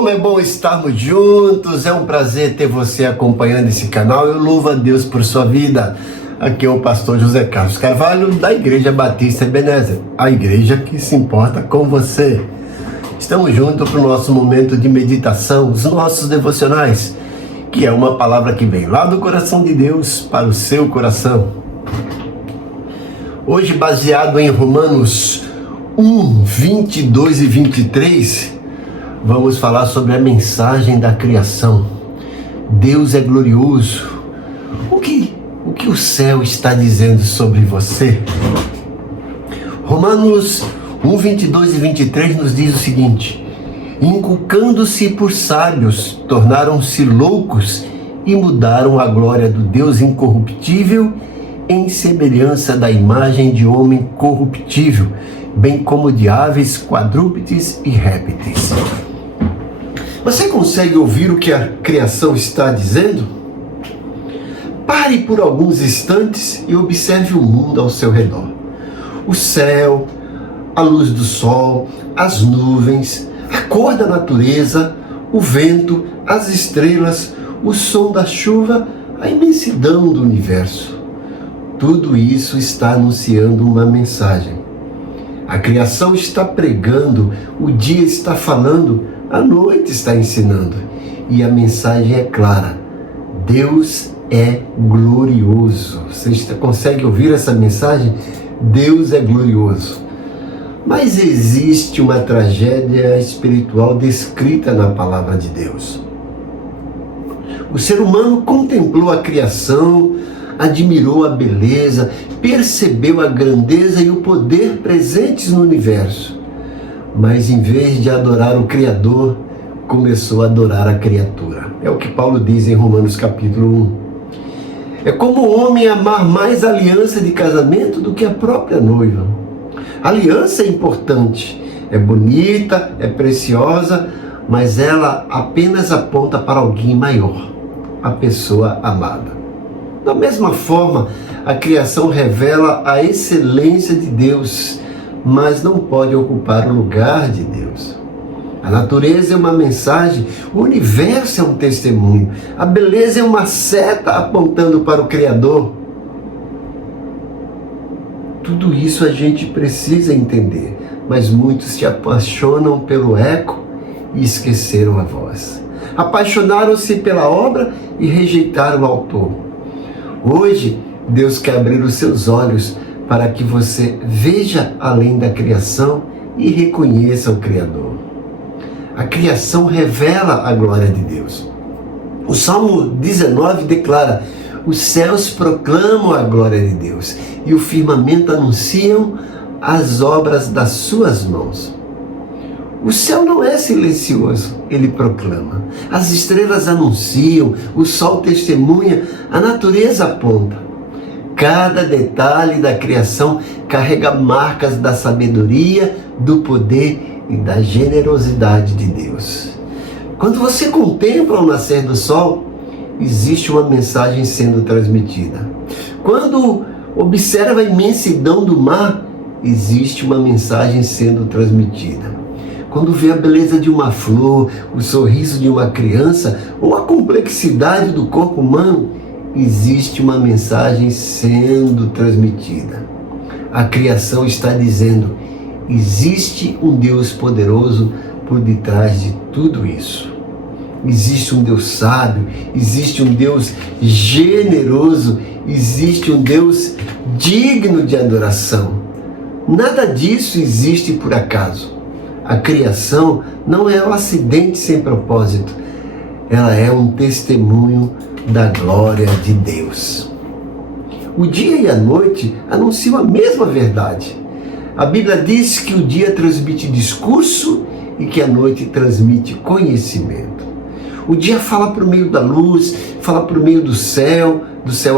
Como é bom estarmos juntos, é um prazer ter você acompanhando esse canal. Eu louvo a Deus por sua vida. Aqui é o pastor José Carlos Carvalho, da Igreja Batista Ebenezer, a igreja que se importa com você. Estamos juntos para o nosso momento de meditação, os nossos devocionais, que é uma palavra que vem lá do coração de Deus para o seu coração. Hoje, baseado em Romanos 1, 22 e 23, vamos falar sobre a mensagem da criação. Deus é glorioso. O que o céu está dizendo sobre você? Romanos 1, 22 e 23 nos diz o seguinte: inculcando-se por sábios, tornaram-se loucos e mudaram a glória do Deus incorruptível em semelhança da imagem de homem corruptível, bem como de aves, quadrúpedes e répteis. Você consegue ouvir o que a criação está dizendo? Pare por alguns instantes e observe o mundo ao seu redor. O céu, a luz do sol, as nuvens, a cor da natureza, o vento, as estrelas, o som da chuva, a imensidão do universo. Tudo isso está anunciando uma mensagem. A criação está pregando, o dia está falando, a noite está ensinando. E a mensagem é clara: Deus é glorioso. Você consegue ouvir essa mensagem? Deus é glorioso. Mas existe uma tragédia espiritual descrita na palavra de Deus. O ser humano contemplou a criação, admirou a beleza, percebeu a grandeza e o poder presentes no universo. Mas em vez de adorar o Criador, começou a adorar a criatura. É o que Paulo diz em Romanos capítulo 1. É como o homem amar mais a aliança de casamento do que a própria noiva. A aliança é importante, é bonita, é preciosa, mas ela apenas aponta para alguém maior, a pessoa amada. Da mesma forma, a criação revela a excelência de Deus, mas não pode ocupar o lugar de Deus. A natureza é uma mensagem, o universo é um testemunho, a beleza é uma seta apontando para o Criador. Tudo isso a gente precisa entender, mas muitos se apaixonam pelo eco e esqueceram a voz. Apaixonaram-se pela obra e rejeitaram o autor. Hoje, Deus quer abrir os seus olhos para que você veja além da criação e reconheça o Criador. A criação revela a glória de Deus. O Salmo 19 declara: os céus proclamam a glória de Deus e o firmamento anunciam as obras das suas mãos. O céu não é silencioso, ele proclama. As estrelas anunciam, o sol testemunha, a natureza aponta. Cada detalhe da criação carrega marcas da sabedoria, do poder e da generosidade de Deus. Quando você contempla o nascer do sol, existe uma mensagem sendo transmitida. Quando observa a imensidão do mar, existe uma mensagem sendo transmitida. Quando vê a beleza de uma flor, o sorriso de uma criança ou a complexidade do corpo humano, existe uma mensagem sendo transmitida. A criação está dizendo: existe um Deus poderoso por detrás de tudo isso. Existe um Deus sábio, existe um Deus generoso, existe um Deus digno de adoração. Nada disso existe por acaso. A criação não é um acidente sem propósito. Ela é um testemunho da glória de Deus. O dia e a noite anunciam a mesma verdade. A Bíblia diz que o dia transmite discurso e que a noite transmite conhecimento. O dia fala por meio da luz, fala por meio do céu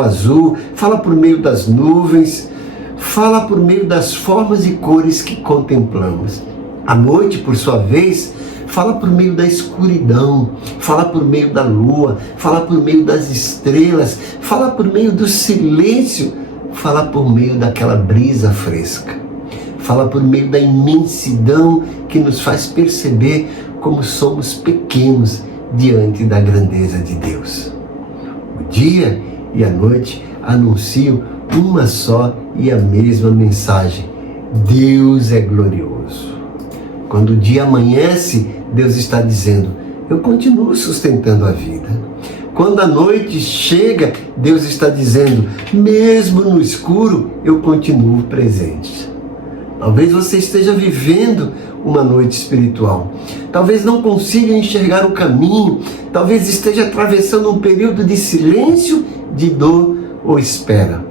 azul, fala por meio das nuvens, fala por meio das formas e cores que contemplamos. A noite, por sua vez, fala por meio da escuridão, fala por meio da lua, fala por meio das estrelas, fala por meio do silêncio, fala por meio daquela brisa fresca, fala por meio da imensidão que nos faz perceber como somos pequenos diante da grandeza de Deus. O dia e a noite anunciam uma só e a mesma mensagem: Deus é glorioso. Quando o dia amanhece, Deus está dizendo: eu continuo sustentando a vida. Quando a noite chega, Deus está dizendo: mesmo no escuro, eu continuo presente. Talvez você esteja vivendo uma noite espiritual. Talvez não consiga enxergar o caminho. Talvez esteja atravessando um período de silêncio, de dor ou espera.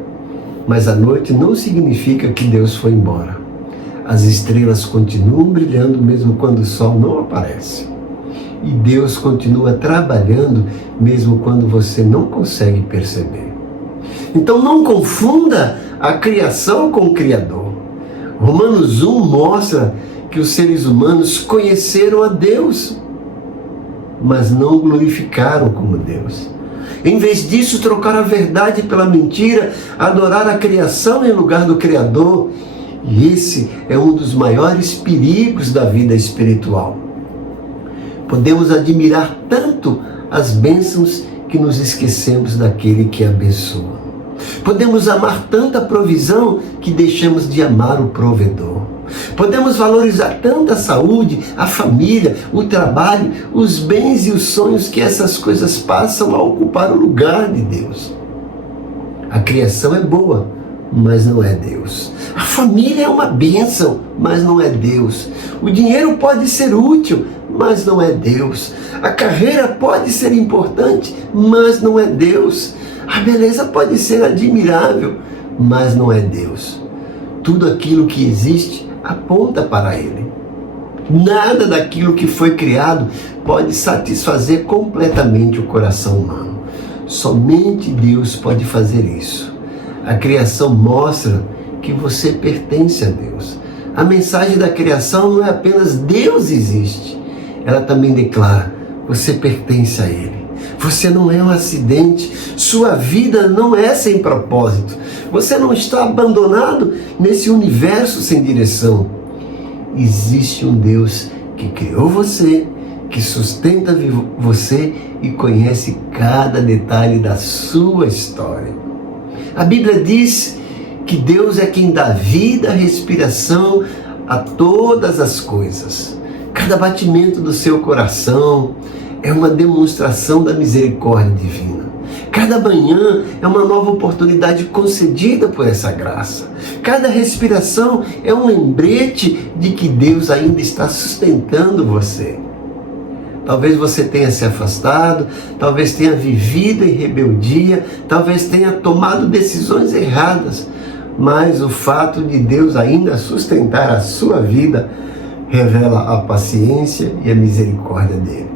Mas a noite não significa que Deus foi embora. As estrelas continuam brilhando mesmo quando o sol não aparece. E Deus continua trabalhando mesmo quando você não consegue perceber. Então não confunda a criação com o Criador. Romanos 1 mostra que os seres humanos conheceram a Deus, mas não glorificaram como Deus. Em vez disso, trocaram a verdade pela mentira, adoraram a criação em lugar do Criador. E esse é um dos maiores perigos da vida espiritual. Podemos admirar tanto as bênçãos que nos esquecemos daquele que abençoa. Podemos amar tanta provisão que deixamos de amar o provedor. Podemos valorizar tanto a saúde, a família, o trabalho, os bens e os sonhos que essas coisas passam a ocupar o lugar de Deus. A criação é boa, mas não é Deus. A família é uma bênção, mas não é Deus. O dinheiro pode ser útil, mas não é Deus. A carreira pode ser importante, mas não é Deus. A beleza pode ser admirável, mas não é Deus. Tudo aquilo que existe aponta para Ele. Nada daquilo que foi criado pode satisfazer completamente o coração humano. Somente Deus pode fazer isso. A criação mostra que você pertence a Deus. A mensagem da criação não é apenas Deus existe. Ela também declara: você pertence a Ele. Você não é um acidente. Sua vida não é sem propósito. Você não está abandonado nesse universo sem direção. Existe um Deus que criou você, que sustenta você e conhece cada detalhe da sua história. A Bíblia diz que Deus é quem dá vida, respiração a todas as coisas. Cada batimento do seu coração é uma demonstração da misericórdia divina. Cada manhã é uma nova oportunidade concedida por essa graça. Cada respiração é um lembrete de que Deus ainda está sustentando você. Talvez você tenha se afastado, talvez tenha vivido em rebeldia, talvez tenha tomado decisões erradas, mas o fato de Deus ainda sustentar a sua vida revela a paciência e a misericórdia dele.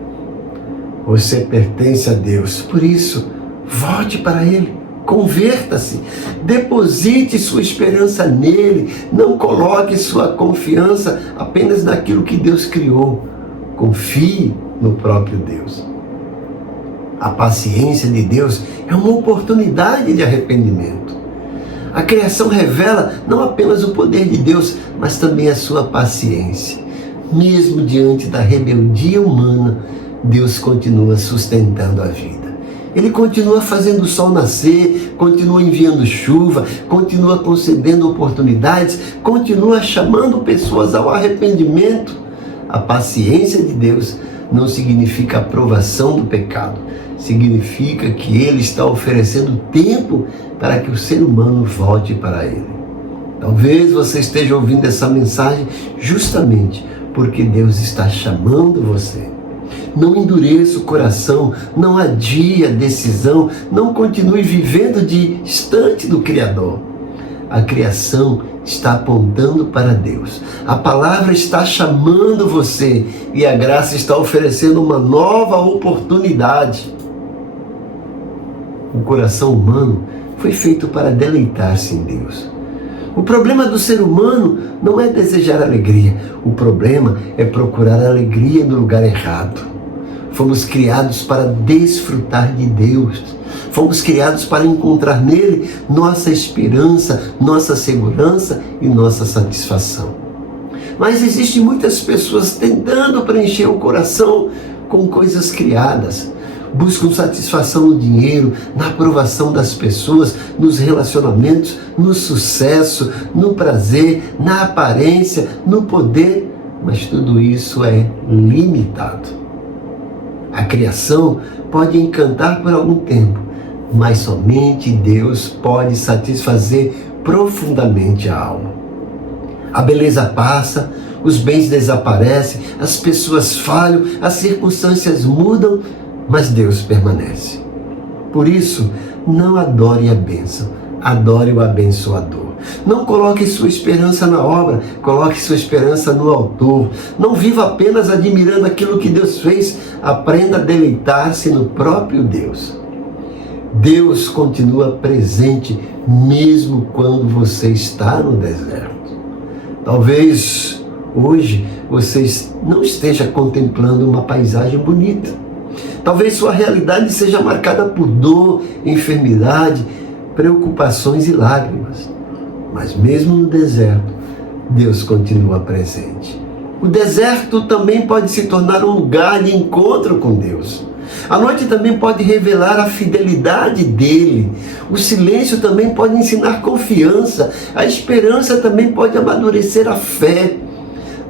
Você pertence a Deus, por isso, volte para Ele, converta-se, deposite sua esperança nele, não coloque sua confiança apenas naquilo que Deus criou, confie no próprio Deus. A paciência de Deus é uma oportunidade de arrependimento. A criação revela não apenas o poder de Deus, mas também a sua paciência. Mesmo diante da rebeldia humana, Deus continua sustentando a vida. Ele continua fazendo o sol nascer, continua enviando chuva, continua concedendo oportunidades, continua chamando pessoas ao arrependimento. A paciência de Deus não significa aprovação do pecado, significa que Ele está oferecendo tempo para que o ser humano volte para Ele. Talvez você esteja ouvindo essa mensagem justamente porque Deus está chamando você. Não endureça o coração, não adie a decisão, não continue vivendo distante do Criador. A criação está apontando para Deus. A palavra está chamando você e a graça está oferecendo uma nova oportunidade. O coração humano foi feito para deleitar-se em Deus. O problema do ser humano não é desejar alegria. O problema é procurar alegria no lugar errado. Fomos criados para desfrutar de Deus. Fomos criados para encontrar nele nossa esperança, nossa segurança e nossa satisfação. Mas existem muitas pessoas tentando preencher o coração com coisas criadas. Buscam satisfação no dinheiro, na aprovação das pessoas, nos relacionamentos, no sucesso, no prazer, na aparência, no poder, mas tudo isso é limitado. A criação pode encantar por algum tempo, mas somente Deus pode satisfazer profundamente a alma. A beleza passa, os bens desaparecem, as pessoas falham, as circunstâncias mudam, mas Deus permanece. Por isso, não adore a bênção, adore o abençoador. Não coloque sua esperança na obra, coloque sua esperança no autor. Não viva apenas admirando aquilo que Deus fez, aprenda a deleitar-se no próprio Deus. Deus continua presente mesmo quando você está no deserto. Talvez hoje você não esteja contemplando uma paisagem bonita. Talvez sua realidade seja marcada por dor, enfermidade, preocupações e lágrimas. Mas mesmo no deserto, Deus continua presente. O deserto também pode se tornar um lugar de encontro com Deus. A noite também pode revelar a fidelidade dele. O silêncio também pode ensinar confiança. A esperança também pode amadurecer a fé.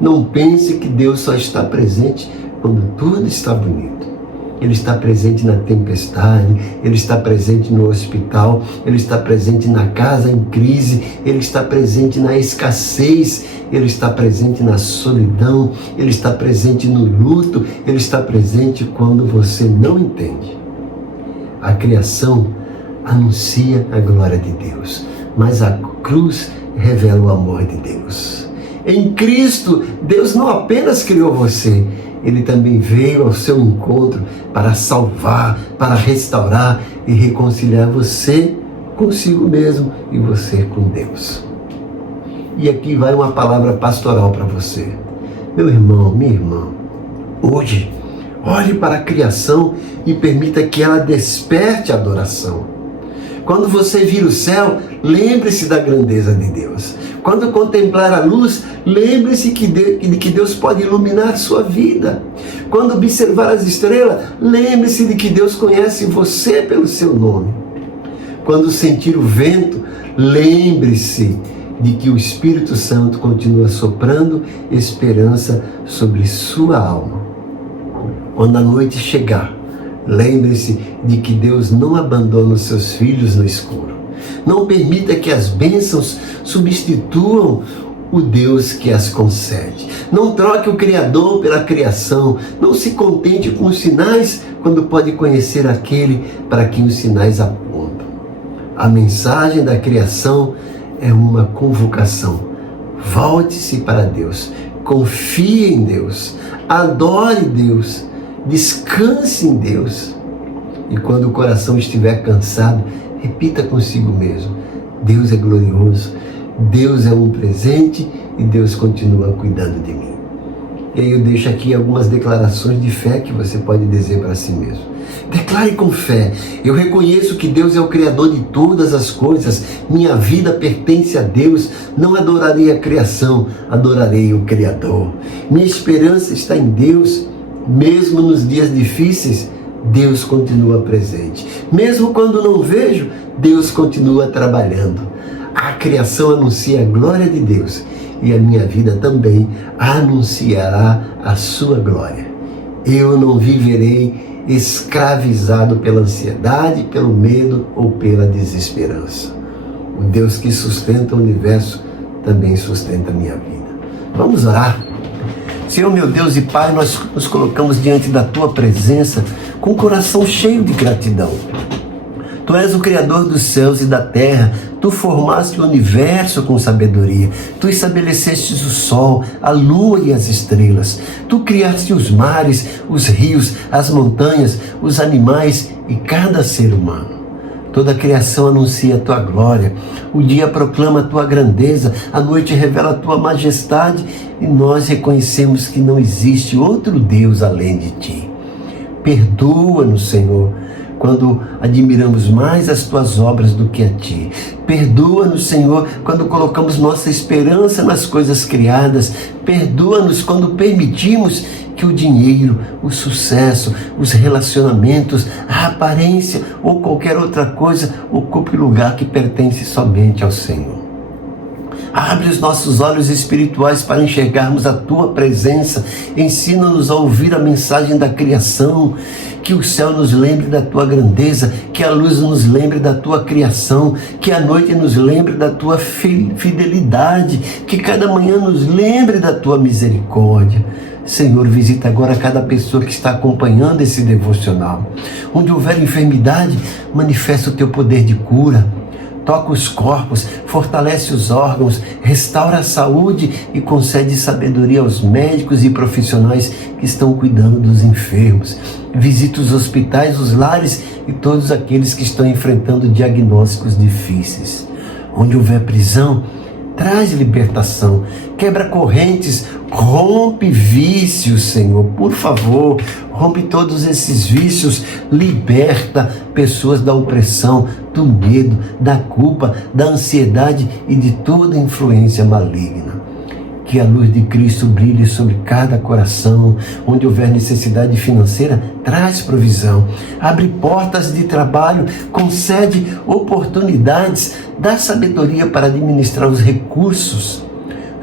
Não pense que Deus só está presente quando tudo está bonito. Ele está presente na tempestade, Ele está presente no hospital, Ele está presente na casa em crise, Ele está presente na escassez, Ele está presente na solidão, Ele está presente no luto, Ele está presente quando você não entende. A criação anuncia a glória de Deus, mas a cruz revela o amor de Deus. Em Cristo, Deus não apenas criou você, Ele também veio ao seu encontro para salvar, para restaurar e reconciliar você consigo mesmo e você com Deus. E aqui vai uma palavra pastoral para você. Meu irmão, minha irmã, hoje, olhe para a criação e permita que ela desperte a adoração. Quando você vir o céu, lembre-se da grandeza de Deus. Quando contemplar a luz, lembre-se de que Deus pode iluminar sua vida. Quando observar as estrelas, lembre-se de que Deus conhece você pelo seu nome. Quando sentir o vento, lembre-se de que o Espírito Santo continua soprando esperança sobre sua alma. Quando a noite chegar, lembre-se de que Deus não abandona os seus filhos no escuro. Não permita que as bênçãos substituam o Deus que as concede. Não troque o Criador pela criação. Não se contente com os sinais quando pode conhecer aquele para quem os sinais apontam. A mensagem da criação é uma convocação. Volte-se para Deus. Confie em Deus. Adore Deus. Descanse em Deus. E quando o coração estiver cansado, repita consigo mesmo: Deus é glorioso, Deus é um presente e Deus continua cuidando de mim. E aí eu deixo aqui algumas declarações de fé que você pode dizer para si mesmo. Declare com fé: eu reconheço que Deus é o Criador de todas as coisas, minha vida pertence a Deus, não adorarei a criação, adorarei o Criador. Minha esperança está em Deus, mesmo nos dias difíceis, Deus continua presente. Mesmo quando não vejo, Deus continua trabalhando. A criação anuncia a glória de Deus e a minha vida também anunciará a sua glória. Eu não viverei escravizado pela ansiedade, pelo medo ou pela desesperança. O Deus que sustenta o universo também sustenta a minha vida. Vamos orar. Senhor, meu Deus e Pai, nós nos colocamos diante da Tua presença com o coração cheio de gratidão. Tu és o Criador dos céus e da terra, Tu formaste o universo com sabedoria, Tu estabelecestes o sol, a lua e as estrelas, Tu criaste os mares, os rios, as montanhas, os animais e cada ser humano. Toda a criação anuncia a Tua glória, o dia proclama a Tua grandeza, a noite revela a Tua majestade e nós reconhecemos que não existe outro Deus além de Ti. Perdoa-nos, Senhor, quando admiramos mais as tuas obras do que a ti. Perdoa-nos, Senhor, quando colocamos nossa esperança nas coisas criadas. Perdoa-nos quando permitimos que o dinheiro, o sucesso, os relacionamentos, a aparência ou qualquer outra coisa ocupe o lugar que pertence somente ao Senhor. Abre os nossos olhos espirituais para enxergarmos a Tua presença. Ensina-nos a ouvir a mensagem da criação. Que o céu nos lembre da Tua grandeza, que a luz nos lembre da Tua criação, que a noite nos lembre da Tua fidelidade, que cada manhã nos lembre da Tua misericórdia. Senhor, visita agora cada pessoa que está acompanhando esse devocional. Onde houver enfermidade, manifesta o Teu poder de cura. Toca os corpos, fortalece os órgãos, restaura a saúde e concede sabedoria aos médicos e profissionais que estão cuidando dos enfermos. Visita os hospitais, os lares e todos aqueles que estão enfrentando diagnósticos difíceis. Onde houver prisão, traz libertação, quebra correntes, rompe vícios, Senhor, por favor, rompe todos esses vícios, liberta pessoas da opressão, do medo, da culpa, da ansiedade e de toda influência maligna. Que a luz de Cristo brilhe sobre cada coração. Onde houver necessidade financeira, traz provisão. Abre portas de trabalho, concede oportunidades, dá sabedoria para administrar os recursos.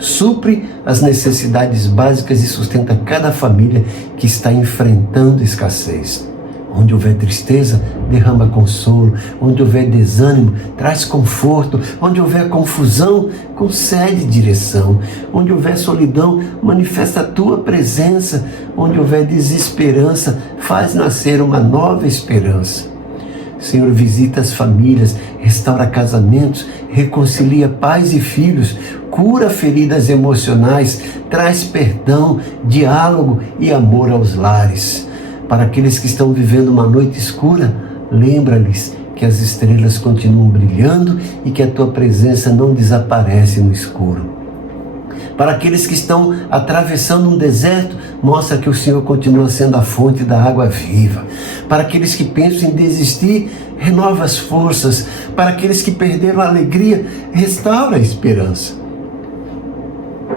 Supre as necessidades básicas e sustenta cada família que está enfrentando escassez. Onde houver tristeza, derrama consolo. Onde houver desânimo, traz conforto. Onde houver confusão, concede direção. Onde houver solidão, manifesta a Tua presença. Onde houver desesperança, faz nascer uma nova esperança. Senhor, visita as famílias, restaura casamentos, reconcilia pais e filhos, cura feridas emocionais, traz perdão, diálogo e amor aos lares. Para aqueles que estão vivendo uma noite escura, lembra-lhes que as estrelas continuam brilhando e que a Tua presença não desaparece no escuro. Para aqueles que estão atravessando um deserto, mostra que o Senhor continua sendo a fonte da água viva. Para aqueles que pensam em desistir, renova as forças. Para aqueles que perderam a alegria, restaura a esperança.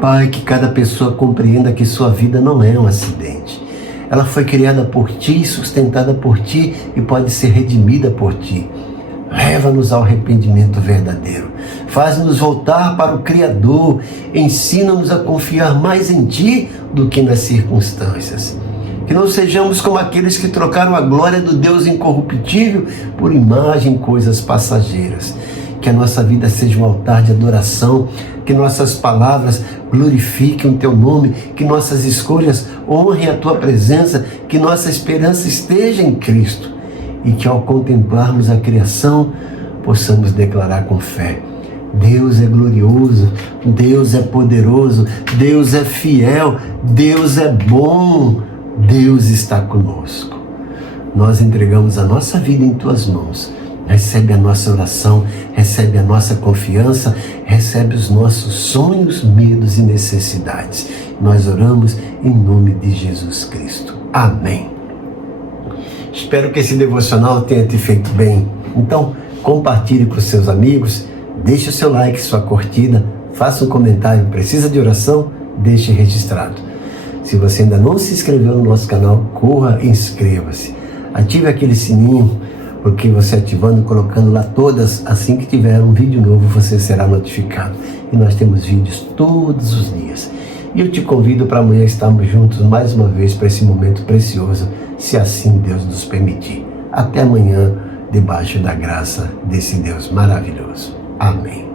Pai, que cada pessoa compreenda que sua vida não é um acidente. Ela foi criada por Ti, sustentada por Ti e pode ser redimida por Ti. Leva-nos ao arrependimento verdadeiro. Faz-nos voltar para o Criador. Ensina-nos a confiar mais em Ti do que nas circunstâncias. Que não sejamos como aqueles que trocaram a glória do Deus incorruptível por imagem e coisas passageiras. Que a nossa vida seja um altar de adoração. Que nossas palavras glorifiquem o Teu nome. Que nossas escolhas honrem a Tua presença. Que nossa esperança esteja em Cristo. E que ao contemplarmos a criação, possamos declarar com fé: Deus é glorioso, Deus é poderoso, Deus é fiel, Deus é bom, Deus está conosco. Nós entregamos a nossa vida em Tuas mãos. Recebe a nossa oração, recebe a nossa confiança, recebe os nossos sonhos, medos e necessidades. Nós oramos em nome de Jesus Cristo. Amém. Espero que esse devocional tenha te feito bem. Então, compartilhe com seus amigos, deixe o seu like, sua curtida, faça um comentário. Precisa de oração? Deixe registrado. Se você ainda não se inscreveu no nosso canal, corra e inscreva-se. Ative aquele sininho, porque você ativando e colocando lá todas, assim que tiver um vídeo novo, você será notificado. E nós temos vídeos todos os dias. E eu te convido para amanhã estarmos juntos mais uma vez para esse momento precioso, se assim Deus nos permitir. Até amanhã, debaixo da graça desse Deus maravilhoso. Amém.